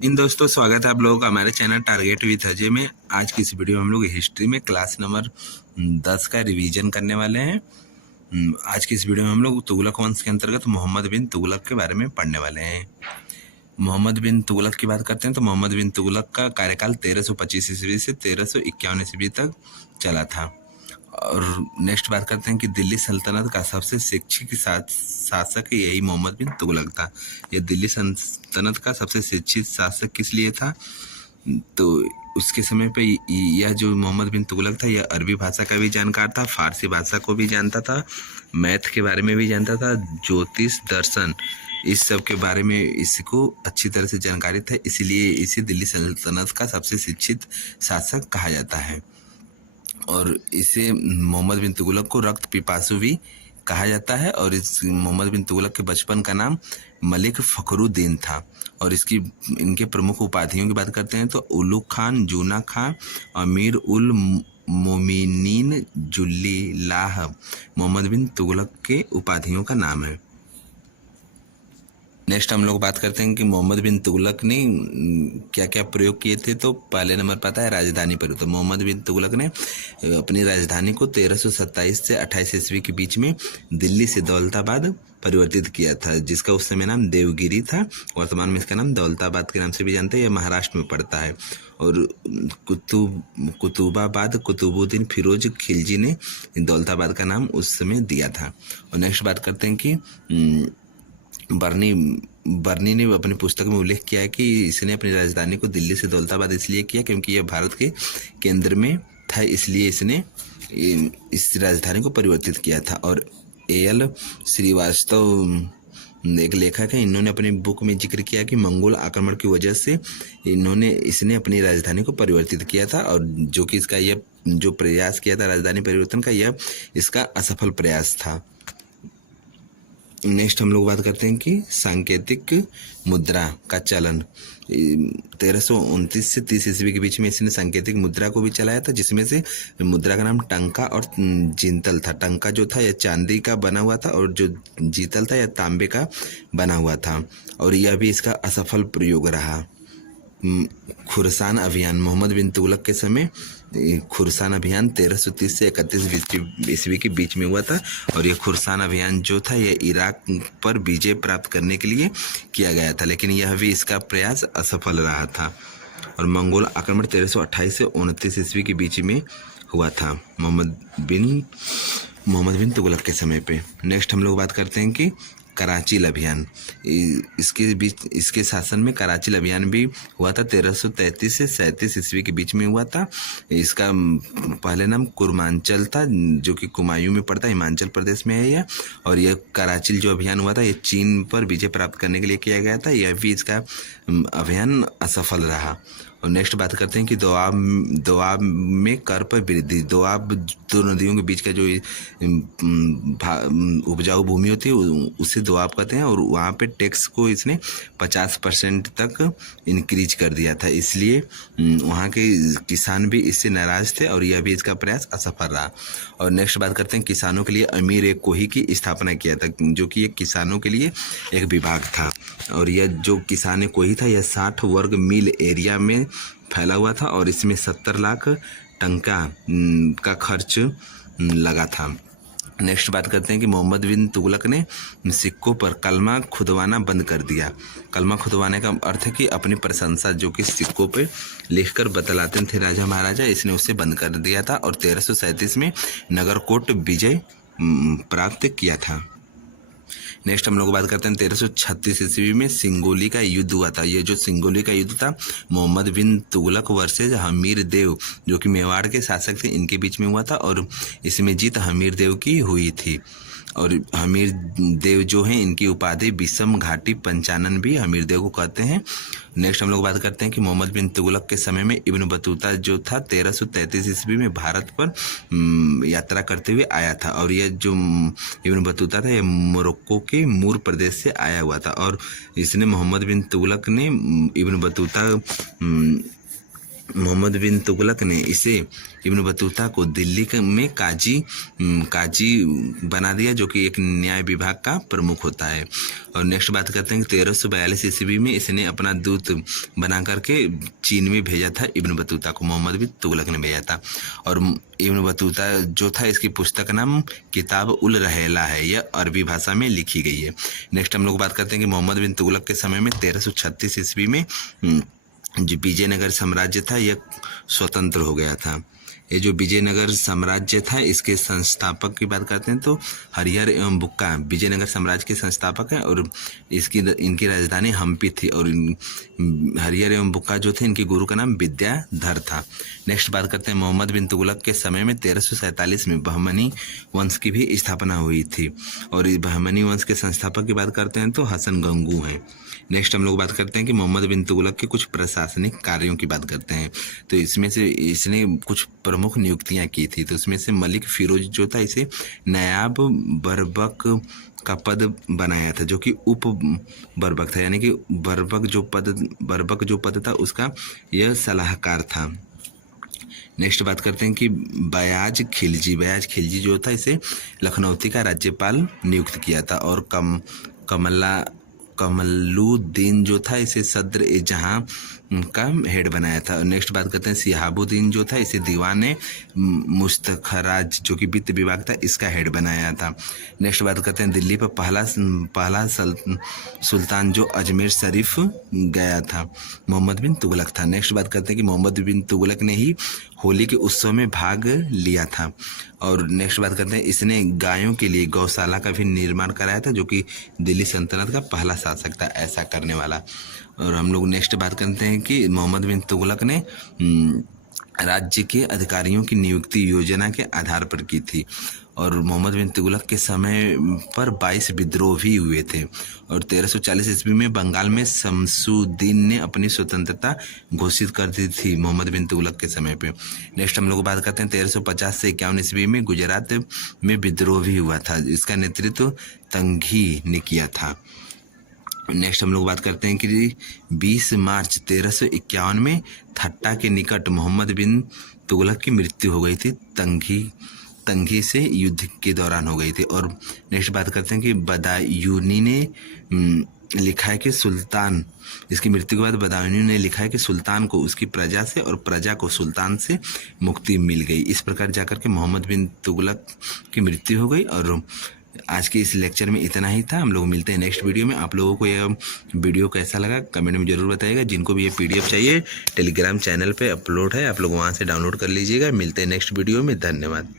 इन दोस्तों, स्वागत है आप लोगों का हमारे चैनल टारगेट विथ अजय में। आज की इस वीडियो में हम लोग हिस्ट्री में क्लास नंबर 10 का रिवीजन करने वाले हैं। आज की इस वीडियो में हम लोग तुगलक वंश के अंतर्गत मोहम्मद बिन तुगलक के बारे में पढ़ने वाले हैं। मोहम्मद बिन तुगलक की बात करते हैं तो मोहम्मद बिन तुगलक का कार्यकाल 1325 ईस्वी से 1351 ईस्वी तक चला था। और नेक्स्ट बात करते हैं कि दिल्ली सल्तनत का सबसे शिक्षित शासक यही मोहम्मद बिन तुगलक था। यह दिल्ली सल्तनत का सबसे शिक्षित शासक किस लिए था? तो उसके समय पे यह जो मोहम्मद बिन तुगलक था, यह अरबी भाषा का भी जानकार था, फारसी भाषा को भी जानता था, मैथ के बारे में भी जानता था, ज्योतिष, दर्शन, इस सब के बारे में इसको अच्छी तरह से जानकारी था। इसलिए इसे दिल्ली सल्तनत का सबसे शिक्षित शासक कहा जाता है। और इसे मोहम्मद बिन तुगलक को रक्त पिपासु भी कहा जाता है। और इस मोहम्मद बिन तुगलक के बचपन का नाम मलिक फखरुद्दीन था। और इनके प्रमुख उपाधियों की बात करते हैं तो उलुग खान, जूना खान, अमीर उल मोमिनीन, जुल्लिलाह मोहम्मद बिन तुगलक के उपाधियों का नाम है। नेक्स्ट हम लोग बात करते हैं कि मोहम्मद बिन तुगलक ने क्या क्या प्रयोग किए थे। तो पहले नंबर पर आता है राजधानी प्रयोग। तो मोहम्मद बिन तुगलक ने अपनी राजधानी को 1327 से 28 ईस्वी के बीच में दिल्ली से दौलताबाद परिवर्तित किया था, जिसका उस समय नाम देवगिरी था। वर्तमान में इसका नाम दौलताबाद के नाम से भी जानते हैं। यह महाराष्ट्र में पड़ता है। और कुतुबाबाद कुतुबुद्दीन फिरोज खिलजी ने दौलताबाद का नाम उस समय दिया था। और नेक्स्ट बात करते हैं कि बर्नी ने अपनी पुस्तक में उल्लेख किया है कि इसने अपनी राजधानी को दिल्ली से दौलताबाद इसलिए किया क्योंकि यह भारत के केंद्र में था, इसलिए इसने इस राजधानी को परिवर्तित किया था। और एल श्रीवास्तव एक लेखक है, इन्होंने अपनी बुक में जिक्र किया कि मंगोल आक्रमण की वजह से इसने अपनी राजधानी को परिवर्तित किया था। और जो कि इसका यह जो प्रयास किया था राजधानी परिवर्तन का, यह इसका असफल प्रयास था। नेक्स्ट हम लोग बात करते हैं कि सांकेतिक मुद्रा का चलन 1329 से 30 ईस्वी के बीच में इसने सांकेतिक मुद्रा को भी चलाया था, जिसमें से मुद्रा का नाम टंका और जिंतल था। टंका जो था यह चांदी का बना हुआ था और जो जीतल था यह तांबे का बना हुआ था। और यह भी इसका असफल प्रयोग रहा। खुरसान अभियान मोहम्मद बिन तुगलक के समय खुरसान अभियान 1330 से 31 ईस्वी के बीच में हुआ था। और यह खुरसान अभियान जो था यह इराक पर विजय प्राप्त करने के लिए किया गया था, लेकिन यह भी इसका प्रयास असफल रहा था। और मंगोल आक्रमण 1328 से 29 ईस्वी के बीच में हुआ था मोहम्मद बिन तुगलक के समय पे। नेक्स्ट हम लोग बात करते हैं कि कराचील अभियान। इसके शासन में कराचील अभियान भी हुआ था, 1333 से 37 ईस्वी के बीच में हुआ था। इसका पहले नाम कुर्मांचल था, जो कि कुमायूं में पड़ता है, हिमाचल प्रदेश में है यह। और यह कराचील जो अभियान हुआ था यह चीन पर विजय प्राप्त करने के लिए किया गया था। यह भी इसका अभियान असफल रहा। और नेक्स्ट बात करते हैं कि दोआब में कर पर वृद्धि। दोआब दो नदियों के बीच का जो उपजाऊ भूमि होती है उसे दोआब कहते हैं। और वहाँ पे टैक्स को इसने 50% तक इंक्रीज कर दिया था, इसलिए वहाँ के किसान भी इससे नाराज थे और यह भी इसका प्रयास असफल रहा। और नेक्स्ट बात करते हैं किसानों के लिए अमीर एक कोही की स्थापना किया था, जो कि एक किसानों के लिए एक विभाग था। और यह जो किसान कोही था यह 60 वर्ग मील एरिया में फैला हुआ था और इसमें 70 लाख टंका का खर्च लगा था। नेक्स्ट बात करते हैं कि मोहम्मद बिन तुगलक ने सिक्कों पर कलमा खुदवाना बंद कर दिया। कलमा खुदवाने का अर्थ है कि अपनी प्रशंसा जो कि सिक्कों पे लिखकर बतलाते थे राजा महाराजा, इसने उसे बंद कर दिया था। और 1337 में नगरकोट विजय प्राप्त किया था। नेक्स्ट हम लोग बात करते हैं 1336 ईस्वी में सिंगोली का युद्ध हुआ था। ये जो सिंगोली का युद्ध था मोहम्मद बिन तुगलक वर्सेज हमीर देव, जो कि मेवाड़ के शासक थे, इनके बीच में हुआ था। और इसमें जीत हमीर देव की हुई थी। और हमीर देव जो हैं इनकी उपाधि विषम घाटी पंचानन भी हमीर देव को कहते हैं। नेक्स्ट हम लोग बात करते हैं कि मोहम्मद बिन तुगलक के समय में इब्न बतूता जो था 1333 ईस्वी में भारत पर यात्रा करते हुए आया था। और यह जो इब्न बतूता था यह मोरक्को के मूर प्रदेश से आया हुआ था। और इसने मोहम्मद बिन तुगलक ने इब्न बतूता मोहम्मद बिन तुगलक ने इसे इब्न बतूता को दिल्ली में काजी बना दिया, जो कि एक न्याय विभाग का प्रमुख होता है। और नेक्स्ट बात करते हैं कि 1342 ईस्वी में इसने अपना दूत बना करके चीन में भेजा था इब्न बतूता को, मोहम्मद बिन तुगलक ने भेजा था। और इब्न बतूता जो था, इसकी पुस्तक नाम किताब उल रहेला है, यह अरबी भाषा में लिखी गई है। नेक्स्ट हम लोग बात करते हैं कि मोहम्मद बिन तुगलक के समय में 1336 ईस्वी में जो विजयनगर साम्राज्य था यह स्वतंत्र हो गया था। ये जो विजयनगर साम्राज्य था, इसके संस्थापक की बात करते हैं तो हरिहर एवं बुक्का विजयनगर साम्राज्य के संस्थापक हैं, और इनकी राजधानी हम्पी थी। और हरिहर एवं बुक्का जो थे, इनके गुरु का नाम विद्याधर था। नेक्स्ट बात करते हैं मोहम्मद बिन तुगलक के समय में 1347 में बहमनी वंश की भी स्थापना हुई थी, और इस बहमनी वंश के संस्थापक की बात करते हैं तो हसन गंगू हैं। नेक्स्ट हम लोग बात करते हैं कि मोहम्मद बिन तुगलक के कुछ प्रशासनिक कार्यों की बात करते हैं। तो इसमें से इसने कुछ प्रमुख नियुक्तियां की थी। तो उसमें से मलिक फिरोज जो था, इसे नायाब बरबक का पद बनाया था, जो कि उप बरबक था, यानी कि बरबक जो पद था उसका यह सलाहकार था। नेक्स्ट बात करते हैं कि बयाज खिलजी जो था, इसे लखनऊती का राज्यपाल नियुक्त किया था। और कमलुद्दीन जो था, इसे सद्र ए जहां का हेड बनाया था। नेक्स्ट बात करते हैं सिहाबुद्दीन जो था, इसे दीवान मुस्तखराज जो कि वित्त विभाग था, इसका हेड बनाया था। नेक्स्ट बात करते हैं दिल्ली पर पहला सुल्तान जो अजमेर शरीफ गया था, मोहम्मद बिन तुगलक था। नेक्स्ट बात करते हैं कि मोहम्मद बिन तुगलक ने ही होली के उत्सव में भाग लिया था। और नेक्स्ट बात करते हैं इसने गायों के लिए गौशाला का भी निर्माण कराया था, जो कि दिल्ली सल्तनत का पहला शासक था ऐसा करने वाला। और हम लोग नेक्स्ट बात करते हैं कि मोहम्मद बिन तुगलक ने राज्य के अधिकारियों की नियुक्ति योजना के आधार पर की थी। और मोहम्मद बिन तुगलक के समय पर 22 विद्रोह भी हुए थे। और 1340 ईस्वी में बंगाल में शमसुद्दीन ने अपनी स्वतंत्रता घोषित कर दी थी मोहम्मद बिन तुगलक के समय पे। नेक्स्ट हम लोग बात करते हैं 1350 से 51 ईस्वी में गुजरात में विद्रोह भी हुआ था, इसका नेतृत्व तंघी ने किया था। नेक्स्ट हम लोग बात करते हैं कि 20 मार्च 1351 में थट्टा के निकट मोहम्मद बिन तुगलक की मृत्यु हो गई थी, तंघी से युद्ध के दौरान हो गई थी। और नेक्स्ट बात करते हैं कि बदायूनी ने लिखा है कि सुल्तान, इसकी मृत्यु के बाद बदायूनी ने लिखा है कि सुल्तान को उसकी प्रजा से और प्रजा को सुल्तान से मुक्ति मिल गई। इस प्रकार जाकर के मोहम्मद बिन तुगलक की मृत्यु हो गई। और आज के इस लेक्चर में इतना ही था। हम लोग मिलते हैं नेक्स्ट वीडियो में। आप लोगों को यह वीडियो कैसा लगा कमेंट में जरूर बताइएगा। जिनको भी ये PDF चाहिए टेलीग्राम चैनल पे अपलोड है, आप लोग वहाँ से डाउनलोड कर लीजिएगा। मिलते हैं नेक्स्ट वीडियो में। धन्यवाद।